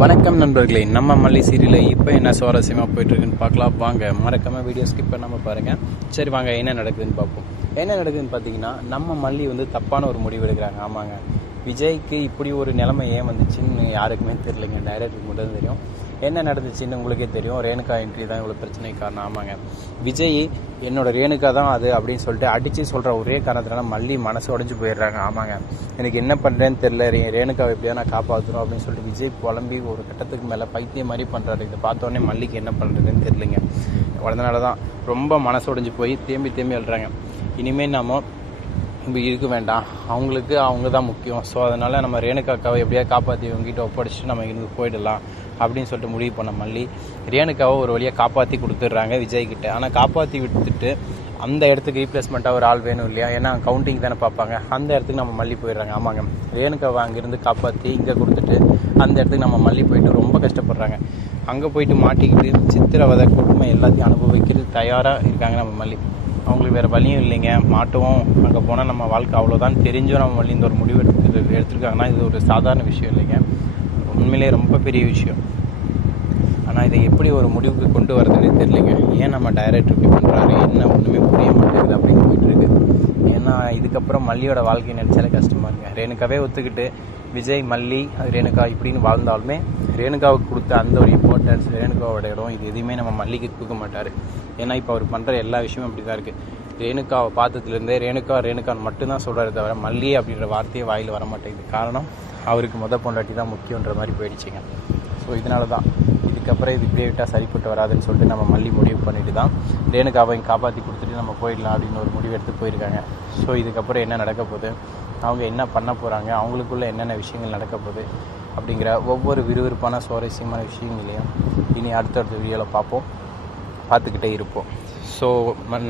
வணக்கம் நண்பர்களே நம்ம மல்லி சீரியலில் இப்போ என்ன சுவாரஸ்யமாக போயிட்டுருக்குன்னு பார்க்கலாம். வாங்க மறக்காமல் வீடியோ ஸ்கிப் பண்ணாமல் பாருங்கள் சரி வாங்க என்ன நடக்குதுன்னு பார்ப்போம். என்ன நடக்குதுன்னு பார்த்தீங்கன்னா நம்ம மல்லி வந்து தப்பான ஒரு முடிவு எடுக்கிறாங்க. ஆமாங்க. விஜய்க்கு இப்படி ஒரு நிலைமை ஏன் வந்துச்சுன்னு யாருக்குமே தெரியலைங்க. டைரக்டருக்கு மட்டும் தெரியும். என்ன நடந்துச்சுன்னு உங்களுக்கே தெரியும். ரேணுகா என்ட்ரி தான் இவ்வளோ பிரச்சனைக்கு காரணம். ஆமாங்க. விஜய் என்னோட ரேணுகா தான் அது அப்படின்னு சொல்லிட்டு அடித்து சொல்கிற ஒரே காரணத்தினால மல்லி மனசு உடஞ்சி போயிடுறாங்க. ஆமாங்க. எனக்கு என்ன பண்ணுறேன்னு தெரில ரே ரேணுகாவை எப்படியா நான் காப்பாற்றணும் அப்படின்னு சொல்லிட்டு விஜய் புலம்பி ஒரு கட்டத்துக்கு மேலே பைத்தியம் மாதிரி பண்ணுறாரு இதை பார்த்தோன்னே மல்லிக்கு என்ன பண்ணுறதுன்னு தெரியலைங்க. அதனால தான் ரொம்ப மனசு உடஞ்சி போய் தேம்பி தேம்பி எழுறாங்க இனிமேல் நம்ம இப்படி இருக்க வேண்டாம். அவங்களுக்கு அவங்க தான் முக்கியம். ஸோ அதனால் நம்ம ரேணுகாக்காவை எப்படியா காப்பாற்றி இவங்ககிட்ட ஒப்படைச்சிட்டு நம்ம இருந்து போயிடலாம். அப்படின்னு சொல்லிட்டு முடிவு பண்ண மல்லி ரேணுக்காவை ஒரு வழியாக காப்பாற்றி கொடுத்துட்றாங்க விஜய்கிட்ட ஆனால் காப்பாற்றி விட்டுட்டு அந்த இடத்துக்கு ரீப்ளேஸ்மெண்ட்டாக ஒரு ஆள் வேணும் இல்லையா? ஏன்னா கவுண்டிங் தானே பார்ப்பாங்க. அந்த இடத்துக்கு நம்ம மல்லி போயிடுறாங்க. ஆமாங்க. ரேணுக்காவை அங்கேருந்து காப்பாற்றி இங்கே கொடுத்துட்டு அந்த இடத்துக்கு நம்ம மல்லி போயிட்டு ரொம்ப கஷ்டப்படுறாங்க. அங்கே போயிட்டு மாட்டிக்கிட்டு சித்திரவதை கொடுமை எல்லாத்தையும் அனுபவிக்கிறது தயாராக இருக்காங்க நம்ம மல்லி. அவங்களுக்கு வேறு வழியும் இல்லைங்க. மாட்டுவோம். அங்கே போனால் நம்ம வாழ்க்கை அவ்வளோதான் தெரிஞ்சும் நம்ம வழி இந்த ஒரு முடிவு எடுத்து எடுத்திருக்காங்கன்னா இது ஒரு சாதாரண விஷயம் இல்லைங்க. உண்மையிலே ரொம்ப பெரிய விஷயம். ஆனால் இதை எப்படி ஒரு முடிவுக்கு கொண்டு வரதுன்னு தெரியலைங்க. ஏன் நம்ம டைரக்டர் இப்படி பண்ணுறாரு என்ன ஒன்றுமே புரிய மாட்டேங்குது அப்படின்னு போயிட்டுருக்கு ஏன்னா இதுக்கப்புறம் மல்லியோட வாழ்க்கை நினச்சாலே கஷ்டமாக இருக்குங்க. ரேணுகாவே ஒத்துக்கிட்டு விஜய் மல்லி ரேணுகா இப்படின்னு வாழ்ந்தாலுமே ரேணுகாவுக்கு கொடுத்த அந்த ஒரு இம்பார்ட்டன்ஸ் ரேணுகாவோட இடம் இது எதுவுமே நம்ம மல்லிக்கு கொடுக்க மாட்டார். ஏன்னா இப்போ அவர் பண்ணுற எல்லா விஷயமும் அப்படி தான் இருக்குது ரேணுகாவை பார்த்ததுலேருந்தே ரேணுகா ரேணுகான்னு மட்டும்தான் சொல்கிறாரு தவிர மல்லி அப்படின்ற வார்த்தையே வாயில் வர மாட்டேங்குது காரணம் அவருக்கு முத பொண்டாட்டி தான் முக்கியன்ற மாதிரி போயிடுச்சுங்க. ஸோ இதனால தான் இதுக்கப்புறம் இது இப்படியே விட்டால் சரிப்பட்டு வராதுன்னு சொல்லிட்டு நம்ம மல்லி முடிவு பண்ணிட்டு தான் ரேணுகாவை காப்பாற்றி கொடுத்துட்டு நம்ம போயிடலாம் அப்படின்னு ஒரு முடிவு எடுத்து போயிருக்காங்க. ஸோ இதுக்கப்புறம் என்ன நடக்க போகுது? அவங்க என்ன பண்ண போகிறாங்க அவங்களுக்குள்ள என்னென்ன விஷயங்கள் நடக்க போகுது? அப்படிங்கிற ஒவ்வொரு விறுவிறுப்பான சுவாரஸ்யமான விஷயங்களையும் இனி அடுத்தடுத்த வீடியோவில் பார்ப்போம். பார்த்துக்கிட்டே இருப்போம். ஸோ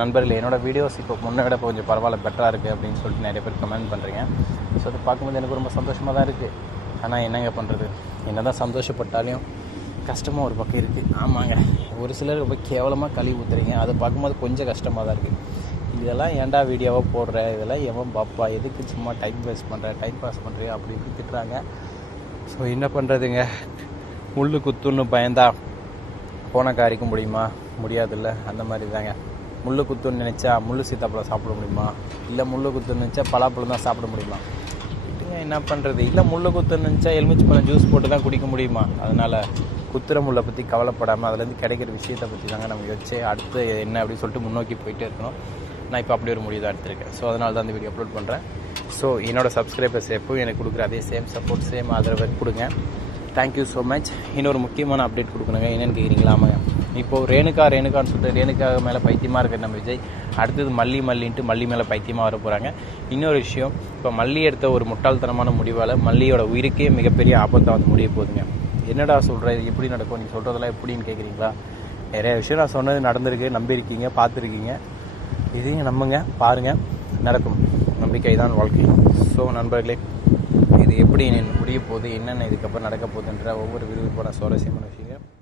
நண்பர்கள் என்னோட வீடியோஸ் இப்போ முன்னை விட கொஞ்சம் பரவாயில்ல பெட்டராக இருக்குது அப்படின்னு சொல்லிட்டு நிறைய பேர் கமெண்ட் பண்ணுறீங்க ஸோ அது பார்க்கும்போது எனக்கு ரொம்ப சந்தோஷமாக தான் இருக்குது ஆனால் என்னங்க பண்ணுறது என்ன தான் சந்தோஷப்பட்டாலையும் கஷ்டமாக ஒரு பக்கம் இருக்குது ஆமாங்க. ஒரு சிலர் ரொம்ப கேவலமாக கழுவி ஊற்றுறீங்க அதை பார்க்கும்போது கொஞ்சம் கஷ்டமாக தான் இருக்குது இதெல்லாம் ஏன்டா வீடியோவாக போடுற? இதெல்லாம் எவன் பாப்பா? எதுக்கு சும்மா டைம் வேஸ்ட் பண்ணுற டைம் பாஸ் பண்ணுறியா அப்படி இப்படி திட்டுறாங்க. ஸோ என்ன பண்ணுறதுங்க முள் குத்துன்னு பயந்தா போன காரிக்க முடியுமா? முடியாதுல்ல? அந்த மாதிரி தாங்க முள்ளு குத்துன்னு நினச்சா முள்ளு சீத்தாப்பழம் சாப்பிட முடியுமா? இல்லை முள்ளு குத்துன்னு நினச்சா பலாப்பழம் தான் சாப்பிட முடியுமா? என்ன பண்ணுறது இல்லை முள்ளு குத்துன்னு நினச்சா எலுமிச்சு பழம் ஜூஸ் போட்டு தான் குடிக்க முடியுமா? அதனால் குத்துற முள்ளை பற்றி கவலைப்படாமல் அதுலேருந்து கிடைக்கிற விஷயத்தை பற்றி தாங்க நம்ம யோசிச்சு அடுத்து என்ன அப்படின்னு சொல்லிட்டு முன்னோக்கி போயிட்டே இருக்கணும். நான் இப்போ அப்படி ஒரு முடிவு தான் எடுத்திருக்கேன். ஸோ அதனால தான் இந்த வீடியோ அப்லோட் பண்ணுறேன் ஸோ என்னோட சப்ஸ்கிரைபர்ஸ் எப்பவும் எனக்கு கொடுக்குற அதே சேம் சப்போர்ட் சேம் ஆதரவை கொடுங்க. தேங்க்யூ ஸோ மச் இன்னொரு முக்கியமான அப்டேட் கொடுக்கணுங்க. என்னென்னு கேட்குறீங்களா ஆமாங்க? இப்போது ரேணுகா ரேணுகான்னு சொல்லிட்டு ரேணுகா மேலே பைத்தியமாக இருக்கிற நம்ம விஜய் அடுத்தது மல்லி மல்லின்ட்டு மல்லி மேலே பைத்தியமாக வர போகிறாங்க இன்னொரு விஷயம் இப்போ மல்லி எடுத்த ஒரு முட்டாள்தனமான முடிவால் மல்லியோட உயிருக்கே மிகப்பெரிய ஆபத்தாக வந்து முடிய போகுதுங்க. என்னடா சொல்கிற இது எப்படி நடக்கும்? நீங்கள் சொல்கிறதெல்லாம் எப்படின்னு கேட்குறீங்களா நிறைய விஷயம் நான் சொன்னது நடந்திருக்கு நம்பியிருக்கீங்க பார்த்துருக்கீங்க. இதையும் நம்புங்க பாருங்கள் நடக்கும். நம்பிக்கை தான் வாழ்க்கை. ஸோ நண்பர்களே இது எப்படி முடிய போகுது என்னென்ன இதுக்கப்புறம் நடக்க போகுதுன்ற ஒவ்வொரு விருப்பமான சுவாரஸ்யமான விஷயங்கள்